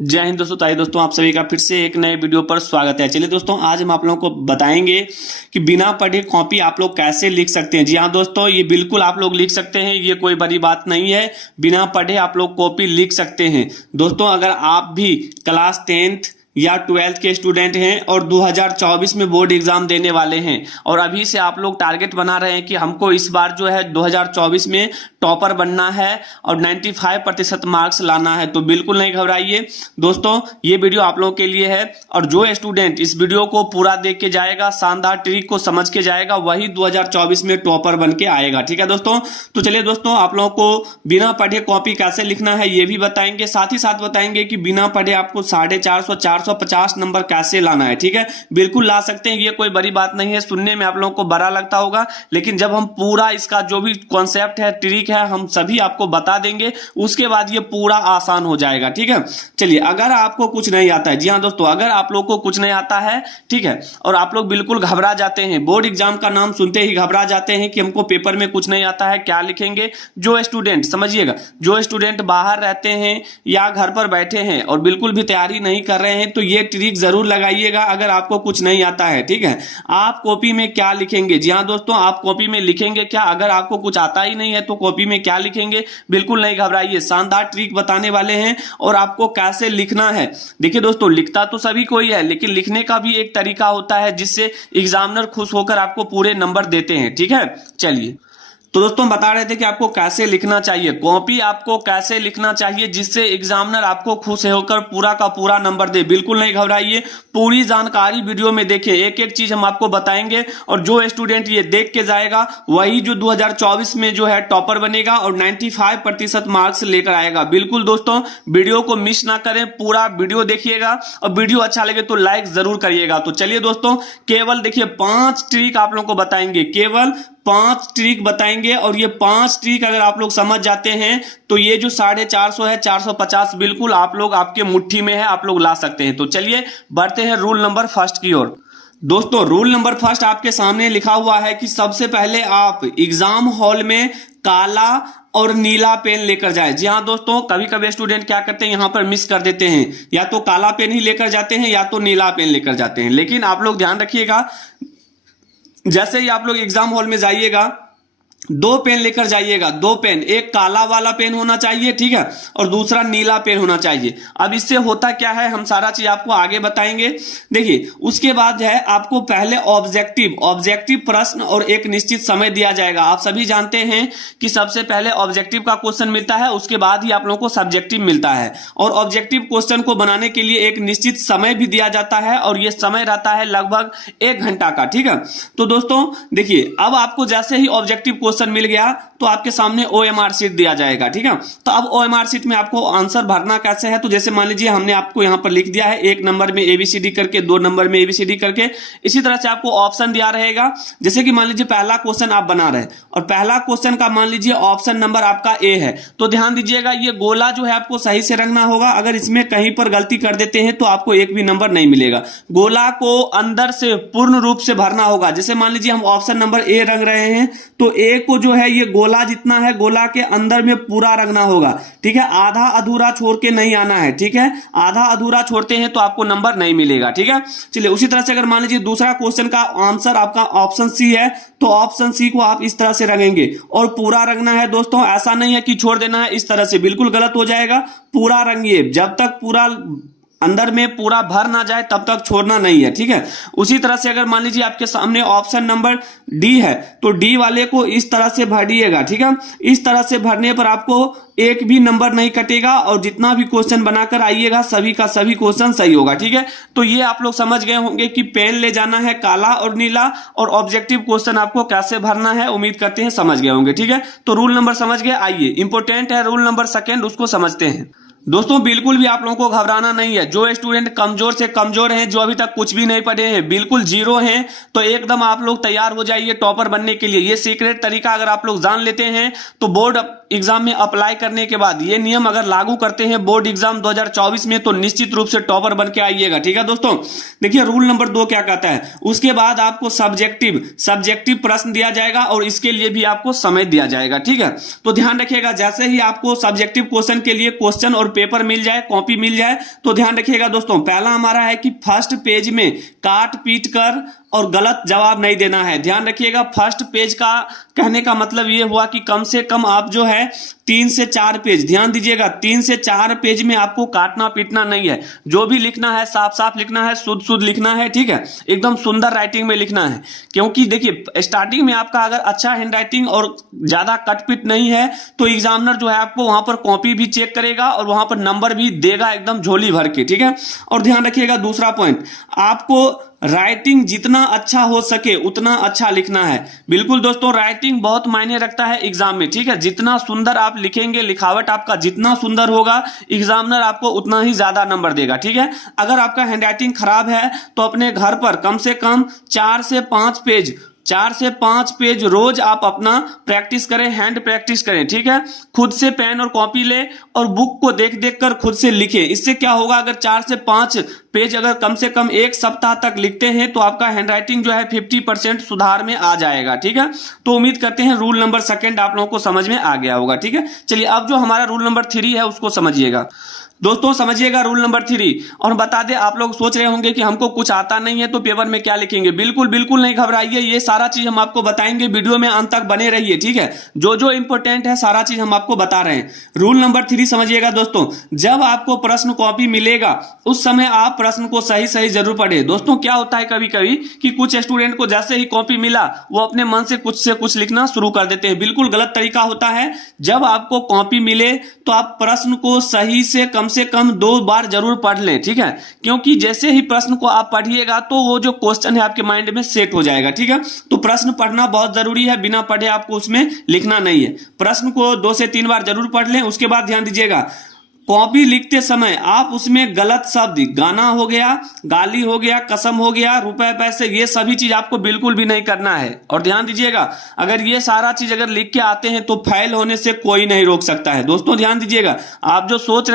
जय हिंद दोस्तों। ताई दोस्तों, आप सभी का फिर से एक नए वीडियो पर स्वागत है। चलिए दोस्तों, आज हम आप लोगों को बताएंगे कि बिना पढ़े कॉपी आप लोग कैसे लिख सकते हैं। जी हाँ दोस्तों, ये बिल्कुल आप लोग लिख सकते हैं, ये कोई बड़ी बात नहीं है। बिना पढ़े आप लोग कॉपी लिख सकते हैं। दोस्तों, अगर आप भी क्लास 10th या 12th के स्टूडेंट हैं और 2024 में बोर्ड एग्जाम देने वाले हैं और अभी से आप लोग टारगेट बना रहे हैं कि हमको इस बार जो है 2024 में टॉपर बनना है और 95% मार्क्स लाना है, तो बिल्कुल नहीं घबराइए दोस्तों। ये वीडियो आप लोगों के लिए है और जो स्टूडेंट इस वीडियो को पूरा देख के जाएगा, शानदार ट्रिक को समझ के जाएगा, वही 2024 में टॉपर बन के आएगा। ठीक है दोस्तों, तो चलिए दोस्तों, आप लोगों को बिना पढ़े कॉपी कैसे लिखना है ये भी बताएंगे, साथ ही साथ बताएंगे कि बिना पढ़े आपको 450 450 नंबर कैसे लाना है। ठीक है, बिल्कुल ला सकते हैं, ये कोई बड़ी बात नहीं है। सुनने में आप लोगों को बड़ा लगता होगा, लेकिन जब हम पूरा इसका जो भी कॉन्सेप्ट है, ट्रिक है, हम सभी आपको बता देंगे, उसके बाद ये पूरा आसान हो जाएगा। ठीक है, चलिए, अगर आपको कुछ नहीं आता है, जी हाँ दोस्तों, अगर आप लोग को कुछ नहीं आता है, ठीक है, और आप लोग बिल्कुल घबरा जाते हैं, बोर्ड एग्जाम का नाम सुनते ही घबरा जाते हैं कि हमको पेपर में कुछ नहीं आता है, क्या लिखेंगे। जो स्टूडेंट, समझिएगा, जो स्टूडेंट बाहर रहते हैं या घर पर बैठे हैं और बिल्कुल भी तैयारी नहीं कर रहे हैं, तो ये ट्रिक जरूर लगाइएगा अगर आपको कुछ नहीं आता है। ठीक है, आप कॉपी में क्या लिखेंगे। जी हाँ दोस्तों, आप कॉपी में लिखेंगे क्या। अगर आपको कुछ आता ही नहीं है तो कॉपी में क्या लिखेंगे। बिल्कुल नहीं घबराइए, शानदार ट्रिक बताने वाले हैं और आपको कैसे लिखना है। देखिए दोस्तों, लिखता तो सभी कोई है, लेकिन लिखने का भी एक तरीका होता है जिससे एग्जामिनर खुश होकर आपको पूरे नंबर देते हैं। ठीक है, चलिए, तो दोस्तों बता रहे थे कि आपको कैसे लिखना चाहिए, कॉपी आपको कैसे लिखना चाहिए जिससे एग्जामिनर आपको खुश होकर पूरा का पूरा नंबर दे। बिल्कुल नहीं घबराइए, पूरी जानकारी वीडियो में देखें, एक एक चीज हम आपको बताएंगे और जो स्टूडेंट ये देख के जाएगा वही जो 2024 में जो है टॉपर बनेगा और 95% मार्क्स लेकर आएगा। बिल्कुल दोस्तों, वीडियो को मिस ना करें, पूरा वीडियो देखिएगा और वीडियो अच्छा लगे तो लाइक जरूर करिएगा। तो चलिए दोस्तों, केवल देखिए 5 ट्रिक आप लोगों को बताएंगे, केवल 5 ट्रिक बताएंगे और ये 5 ट्रिक अगर आप लोग समझ जाते हैं तो ये जो 450 है, 450 बिल्कुल आप लोग आपके मुट्ठी में है, आप लोग ला सकते हैं। तो चलिए बढ़ते हैं रूल नंबर फर्स्ट की ओर। दोस्तों, रूल नंबर फर्स्ट आपके सामने लिखा हुआ है कि सबसे पहले आप एग्जाम हॉल में काला और नीला पेन लेकर जाए। जी हाँ दोस्तों, कभी कभी स्टूडेंट क्या करते हैं, यहां पर मिस कर देते हैं, या तो काला पेन ही लेकर जाते हैं या तो नीला पेन लेकर जाते हैं। लेकिन आप लोग ध्यान रखिएगा, जैसे ही आप लोग एग्जाम हॉल में जाइएगा, 2 पेन लेकर जाइएगा, 2 पेन, एक काला वाला पेन होना चाहिए, ठीक है, और दूसरा नीला पेन होना चाहिए। अब इससे होता क्या है, हम सारा चीज आपको आगे बताएंगे। देखिए, उसके बाद है आपको पहले ऑब्जेक्टिव प्रश्न और एक निश्चित समय दिया जाएगा। आप सभी जानते हैं कि सबसे पहले ऑब्जेक्टिव का क्वेश्चन मिलता है, उसके बाद ही आप लोगों को सब्जेक्टिव मिलता है, और ऑब्जेक्टिव क्वेश्चन को बनाने के लिए एक निश्चित समय भी दिया जाता है और यह समय रहता है लगभग 1 घंटा का। ठीक है, तो दोस्तों देखिए, अब आपको जैसे ही ऑब्जेक्टिव क्वेश्चन मिल गया तो आपके सामने OMR शीट दिया जाएगा। ठीक है, तो अब OMR शीट में आपको आंसर भरना कैसे है, तो जैसे मान लीजिए हमने आपको यहां पर लिख दिया है 1 नंबर में ABCD करके, 2 नंबर में ABCD करके, इसी तरह से आपको ऑप्शन दिया रहेगा। जैसे कि मान लीजिए पहला क्वेश्चन आप बना रहे और पहला क्वेश्चन का मान लीजिए ऑप्शन नंबर आपका A है, तो ध्यान दीजिएगा ये गोला जो है आपको सही से रखना होगा। अगर इसमें कहीं पर गलती कर देते हैं तो आपको एक भी नंबर नहीं मिलेगा। गोला को अंदर से पूर्ण रूप से भरना होगा। जैसे मान लीजिए हम ऑप्शन नंबर A रंग रहे हैं, तो A को जो है ये गोला जितना है, गोला के अंदर में पूरा रखना होगा। ठीक है, आधा अधूरा छोड़ के नहीं आना है। ठीक है, आधा अधूरा छोड़ते हैं तो आपको नंबर नहीं मिलेगा। ठीक है, चलिए, उसी तरह से अगर मान लीजिए दूसरा क्वेश्चन का आंसर आपका ऑप्शन C है, तो ऑप्शन C को आप इस तरह से रखेंगे और पूरा रखना है। दोस्तों, ऐसा नहीं है कि छोड़ देना है, इस तरह से बिल्कुल गलत हो जाएगा। पूरा रंगिए, जब तक पूरा अंदर में पूरा भर ना जाए तब तक छोड़ना नहीं है। ठीक है, उसी तरह से अगर मान लीजिए आपके सामने ऑप्शन नंबर D है, तो D वाले को इस तरह से भरिएगा। ठीक है, इस तरह से भरने पर आपको एक भी नंबर नहीं कटेगा और जितना भी क्वेश्चन बनाकर आइएगा सभी का सभी क्वेश्चन सही होगा। ठीक है, तो ये आप लोग समझ गए होंगे कि पेन ले जाना है काला और नीला, और ऑब्जेक्टिव क्वेश्चन आपको कैसे भरना है, उम्मीद करते हैं समझ गए होंगे। ठीक है, तो रूल नंबर समझ गए। आइए, इंपॉर्टेंट है रूल नंबर सेकंड, उसको समझते हैं। दोस्तों, बिल्कुल भी आप लोगों को घबराना नहीं है। जो स्टूडेंट कमजोर से कमजोर हैं, जो अभी तक कुछ भी नहीं पढ़े हैं, बिल्कुल जीरो हैं, तो एकदम आप लोग तैयार हो जाइए टॉपर बनने के लिए। ये सीक्रेट तरीका अगर आप लोग जान लेते हैं तो बोर्ड एग्जाम में अप्लाई करने के बाद ये नियम अगर लागू करते हैं बोर्ड एग्जाम 2024 में तो निश्चित रूप से टॉपर बन के आइएगा। ठीक है दोस्तों, देखिए रूल नंबर 2 क्या कहता है। उसके बाद आपको सब्जेक्टिव प्रश्न दिया जाएगा और इसके लिए भी आपको समय दिया जाएगा। ठीक है, तो ध्यान रखिएगा जैसे ही आपको सब्जेक्टिव क्वेश्चन के लिए क्वेश्चन और पेपर मिल जाए, कॉपी मिल जाए, तो ध्यान रखिएगा दोस्तों, पहला हमारा है कि फर्स्ट पेज में काट पीट कर और गलत जवाब नहीं देना है। ध्यान रखिएगा, फर्स्ट पेज का कहने का मतलब ये हुआ कि कम से कम आप जो है 3 से 4 पेज, ध्यान दीजिएगा 3 से 4 पेज में आपको काटना पीटना नहीं है। जो भी लिखना है साफ साफ लिखना है, शुद्ध शुद्ध लिखना है। ठीक है, एकदम सुंदर राइटिंग में लिखना है, क्योंकि देखिए स्टार्टिंग में आपका अगर अच्छा हैंड राइटिंग और ज्यादा कटपिट नहीं है तो एग्जामिनर जो है आपको वहां पर कॉपी भी चेक करेगा और वहां पर नंबर भी देगा एकदम झोली भर के। ठीक है, और ध्यान रखिएगा दूसरा पॉइंट, आपको राइटिंग जितना अच्छा हो सके उतना अच्छा लिखना है। बिल्कुल दोस्तों, राइटिंग बहुत मायने रखता है एग्जाम में। ठीक है, जितना सुंदर आप लिखेंगे, लिखावट आपका जितना सुंदर होगा, एग्जामिनर आपको उतना ही ज्यादा नंबर देगा। ठीक है, अगर आपका हैंडराइटिंग खराब है तो अपने घर पर कम से कम 4 से 5 पेज रोज आप अपना प्रैक्टिस करें, हैंड प्रैक्टिस करें। ठीक है, खुद से पेन और कॉपी ले और बुक को देख देख कर खुद से लिखें। इससे क्या होगा, अगर 4 से 5 पेज अगर कम से कम 1 सप्ताह तक लिखते हैं तो आपका हैंडराइटिंग जो है 50% सुधार में आ जाएगा। ठीक है, तो उम्मीद करते हैं रूल नंबर 2 आप लोगों को समझ में आ गया होगा। ठीक है, चलिए अब जो हमारा रूल नंबर 3 है उसको समझिएगा दोस्तों। समझिएगा रूल नंबर 3। और बता दें, आप लोग सोच रहे होंगे कि हमको कुछ आता नहीं है तो पेपर में क्या लिखेंगे। बिल्कुल बिल्कुल नहीं घबराइए, ये सारा चीज हम आपको बताएंगे, वीडियो में अंत तक बने रहिए। ठीक है, जो जो इंपॉर्टेंट है सारा चीज हम आपको बता रहे हैं। रूल नंबर 3 समझिएगा दोस्तों, जब आपको प्रश्न कॉपी मिलेगा उस समय आप प्रश्न को सही सही जरूर पढ़े। दोस्तों क्या होता है कभी कभी कि कुछ स्टूडेंट को जैसे ही कॉपी मिला वो अपने मन से कुछ लिखना शुरू कर देते हैं, बिल्कुल गलत तरीका होता है। जब आपको कॉपी मिले तो आप प्रश्न को सही से कम 2 बार जरूर पढ़ लें। ठीक है, क्योंकि जैसे ही प्रश्न को आप पढ़िएगा तो वो जो क्वेश्चन है आपके माइंड में सेट हो जाएगा। ठीक है, तो प्रश्न पढ़ना बहुत जरूरी है, बिना पढ़े आपको उसमें लिखना नहीं है। प्रश्न को 2 से 3 बार जरूर पढ़ लें। उसके बाद ध्यान दीजिएगा, कॉपी लिखते समय आप उसमें गलत शब्द, गाना हो गया, गाली हो गया, कसम हो गया, रुपए पैसे, ये सभी चीज आपको बिल्कुल भी नहीं करना है। और ध्यान दीजिएगा, अगर ये सारा चीज अगर लिख के आते हैं तो फेल होने से कोई नहीं रोक सकता है। दोस्तों ध्यान दीजिएगा, आप जो सोच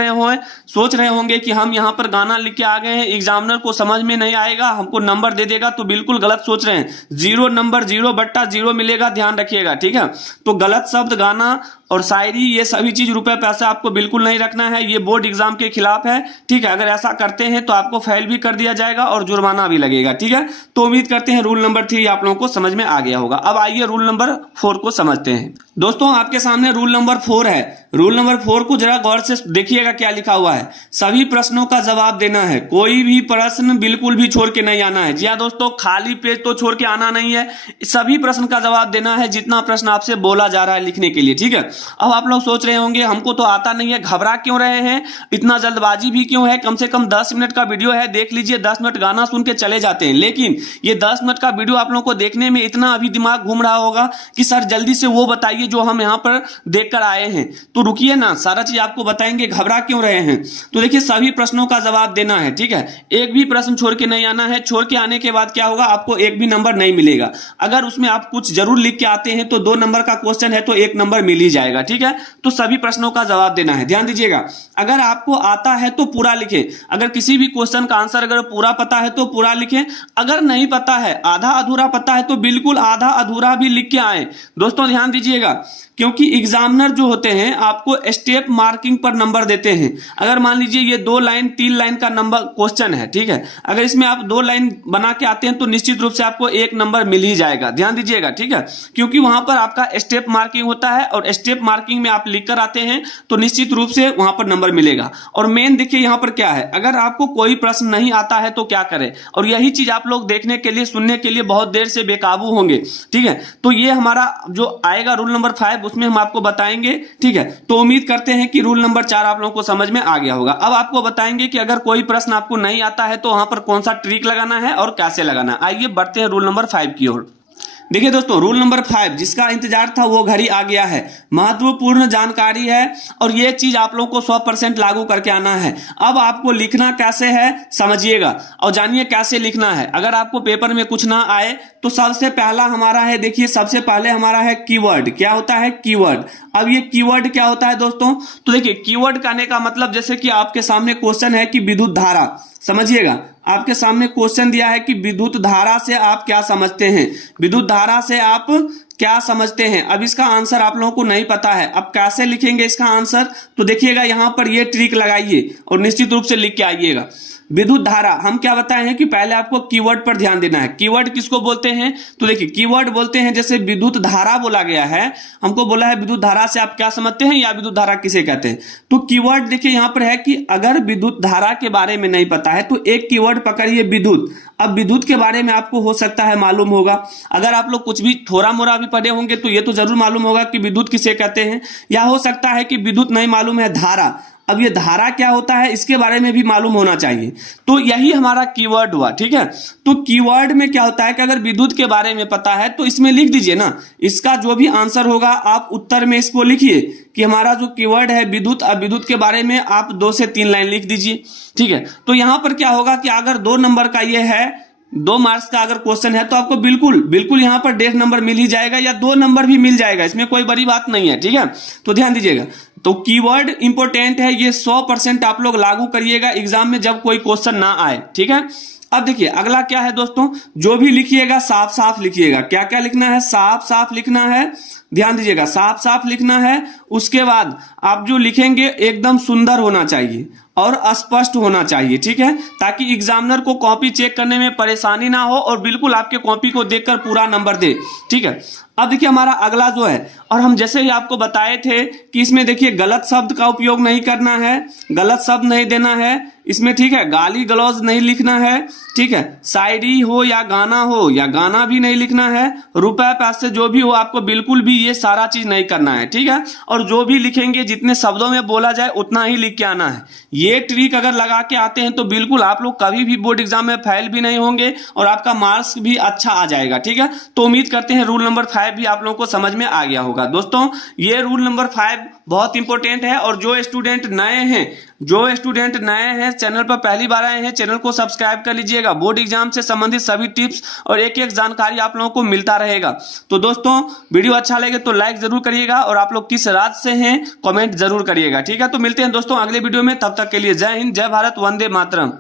रहे होंगे कि हम यहाँ पर गाना लिख के आ गए हैं, एग्जामिनर को समझ में नहीं आएगा, हमको नंबर दे देगा, तो बिल्कुल गलत सोच रहे हैं। 0 नंबर 0/0 मिलेगा, ध्यान रखिएगा। ठीक है, तो गलत शब्द, गाना और शायरी, ये सभी चीज, रुपए पैसा आपको बिल्कुल नहीं रखना है। ये बोर्ड एग्जाम के खिलाफ है। ठीक है, अगर ऐसा करते हैं तो आपको फेल भी कर दिया जाएगा और जुर्माना भी लगेगा। ठीक है, तो उम्मीद करते हैं रूल नंबर 3 आप लोगों को समझ में आ गया होगा। अब आइए रूल नंबर 4 को समझते हैं। दोस्तों आपके सामने रूल नंबर 4 है। रूल नंबर 4 को जरा गौर से देखिएगा क्या लिखा हुआ है। सभी प्रश्नों का जवाब देना है, कोई भी प्रश्न बिल्कुल भी छोड़ के नहीं आना है। जी हाँ दोस्तों, खाली पेज तो छोड़ के आना नहीं है, सभी प्रश्न का जवाब देना है जितना प्रश्न आपसे बोला जा रहा है लिखने के लिए। ठीक है, अब आप लोग सोच रहे होंगे हमको तो आता नहीं है, घबरा क्यों रहे हैं, इतना जल्दबाजी भी क्यों है, कम से कम 10 मिनट का वीडियो है, देख लीजिए, 10 मिनट गाना सुन के चले जाते हैं। लेकिन ये 10 मिनट का वीडियो आप लोगों को देखने में इतना अभी दिमाग घूम रहा होगा कि सर जल्दी से वो बताइए जो हम यहाँ पर देखकर आए हैं। तो रुकिए ना, सारा चीज आपको बताएंगे, घबरा क्यों रहे हैं। तो देखिए सभी प्रश्नों का जवाब देना है। ठीक है, एक भी प्रश्न छोड़ के नहीं आना है। छोड़ के आने के बाद क्या होगा, आपको एक भी नंबर नहीं मिलेगा। अगर उसमें आप कुछ जरूर लिख के आते हैं तो 2 नंबर का क्वेश्चन है तो 1 नंबर मिल ही जाएगा। ठीक है, तो सभी प्रश्नों का जवाब देना है। ध्यान दीजिएगा, अगर आपको आता है तो पूरा लिखें, अगर किसी भी क्वेश्चन का आंसर अगर पूरा पता है तो पूरा लिखें, अगर नहीं पता है, आधा अधूरा पता है तो बिल्कुल आधा अधूरा भी लिख के आए। दोस्तों ध्यान दीजिएगा, क्योंकि एग्जामिनर जो होते हैं आपको स्टेप मार्किंग पर नंबर देते हैं। अगर मान लीजिए ये 2 लाइन 3 लाइन का नंबर क्वेश्चन है, ठीक है, अगर इसमें आप 2 लाइन बना के आते हैं तो निश्चित रूप से आपको 1 नंबर मिल ही जाएगा। ध्यान दीजिएगा, ठीक है, क्योंकि वहां पर आपका स्टेप मार्किंग होता है और स्टेप मार्किंग में आप लिख कर आते हैं तो निश्चित रूप से वहां पर नंबर मिलेगा। और मेन देखिए यहां पर क्या है, अगर आपको कोई प्रश्न नहीं आता है तो क्या करें, और यही चीज आप लोग देखने के लिए, सुनने के लिए बहुत देर से बेकाबू होंगे। ठीक है, तो ये हमारा जो आएगा रूल नंबर 5 उसमें हम आपको बताएंगे। ठीक है, तो उम्मीद करते हैं कि रूल नंबर 4 आप लोगों को समझ में आ गया होगा। अब आपको बताएंगे कि अगर कोई प्रश्न आपको नहीं आता है तो वहां पर कौन सा ट्रिक लगाना है और कैसे लगाना है। आइए बढ़ते हैं रूल नंबर 5 की ओर। देखिए दोस्तों, रूल नंबर 5 जिसका इंतजार था वो घड़ी आ गया है। महत्वपूर्ण जानकारी है और ये चीज आप लोगों को 100% लागू करके आना है। अब आपको लिखना कैसे है समझिएगा और जानिए कैसे लिखना है। अगर आपको पेपर में कुछ ना आए तो सबसे पहला हमारा है, देखिए सबसे पहले हमारा है कीवर्ड। क्या होता है? कीवर्ड। अब ये कीवर्ड क्या होता है दोस्तों? तो देखिए, कीवर्ड कहने का मतलब जैसे कि आपके सामने क्वेश्चन है कि विद्युत धारा, समझिएगा आपके सामने क्वेश्चन दिया है कि विद्युत धारा से आप क्या समझते हैं, विद्युत धारा से आप क्या समझते हैं। अब इसका आंसर आप लोगों को नहीं पता है, अब कैसे लिखेंगे इसका आंसर? तो देखिएगा यहां पर ये ट्रिक लगाइए और निश्चित रूप से लिख के आइएगा। विद्युत धारा, हम क्या बताए हैं कि पहले आपको कीवर्ड पर ध्यान देना है। कीवर्ड किसको बोलते हैं? तो देखिए, कीवर्ड बोलते हैं जैसे विद्युत धारा बोला गया है, हमको बोला है विद्युत धारा से आप क्या समझते हैं या विद्युत धारा किसे कहते हैं। तो कीवर्ड देखिए यहां पर है कि अगर विद्युत धारा के बारे में नहीं पता है तो एक कीवर्ड पकड़िए, विद्युत। अब विद्युत के बारे में आपको हो सकता है मालूम होगा, अगर आप लोग कुछ भी थोड़ा मोड़ा भी पढ़े होंगे तो ये तो जरूर मालूम होगा कि विद्युत किसे कहते हैं, या हो सकता है कि विद्युत नहीं मालूम है, धारा। अब ये धारा क्या होता है इसके बारे में भी मालूम होना चाहिए। तो यही हमारा कीवर्ड हुआ, ठीक है। तो कीवर्ड में क्या होता है कि अगर विद्युत के बारे में पता है तो इसमें लिख दीजिए ना, इसका जो भी आंसर होगा आप उत्तर में इसको लिखिए कि हमारा जो कीवर्ड है विद्युत। अब विद्युत के बारे में आप 2 से 3 लाइन लिख दीजिए, ठीक है। तो यहां पर क्या होगा कि अगर 2 नंबर का ये है, 2 मार्क्स का अगर क्वेश्चन है तो आपको बिल्कुल यहां पर 1.5 नंबर मिल ही जाएगा या 2 नंबर भी मिल जाएगा, इसमें कोई बड़ी बात नहीं है, ठीक है। तो ध्यान दीजिएगा, तो कीवर्ड इंपॉर्टेंट है, ये 100% आप लोग लागू करिएगा एग्जाम में जब कोई क्वेश्चन ना आए, ठीक है। अब देखिए अगला क्या है दोस्तों, जो भी लिखिएगा साफ साफ लिखिएगा। क्या क्या लिखना है? साफ साफ लिखना है, ध्यान दीजिएगा, साफ साफ लिखना है। उसके बाद आप जो लिखेंगे एकदम सुंदर होना चाहिए और स्पष्ट होना चाहिए, ठीक है, ताकि एग्जामिनर को कॉपी चेक करने में परेशानी ना हो और बिल्कुल आपके कॉपी को देखकर पूरा नंबर दे, ठीक है। अब देखिए हमारा अगला जो है, और हम जैसे ही आपको बताए थे कि इसमें देखिए गलत शब्द का उपयोग नहीं करना है, गलत शब्द नहीं देना है इसमें, ठीक है। गाली गलौज नहीं लिखना है, ठीक है। शायरी हो या गाना भी नहीं लिखना है। रुपए पैसे जो भी हो आपको बिल्कुल भी ये सारा चीज नहीं करना है, ठीक है। और जो भी लिखेंगे जितने शब्दों में बोला जाए उतना ही लिख के आना है। ये ट्रिक अगर लगा के आते हैं तो बिल्कुल आप लोग कभी भी बोर्ड एग्जाम में फेल भी नहीं होंगे और आपका मार्क्स भी अच्छा आ जाएगा, ठीक है। तो उम्मीद करते हैं रूल नंबर 5 भी आप लोगों को समझ में आ गया होगा। दोस्तों ये रूल नंबर 5 बहुत इंपॉर्टेंट है और जो स्टूडेंट नए हैं चैनल पर पहली बार आए हैं, चैनल को सब्सक्राइब कर लीजिएगा। बोर्ड एग्जाम से संबंधित सभी टिप्स और एक एक जानकारी आप लोगों को मिलता रहेगा। तो दोस्तों वीडियो अच्छा लगे तो लाइक जरूर करिएगा और आप लोग किस राज्य से हैं कमेंट जरूर करिएगा, ठीक है। तो मिलते हैं दोस्तों अगले वीडियो में, तब तक के लिए जय हिंद, जय भारत, वंदे मातरम।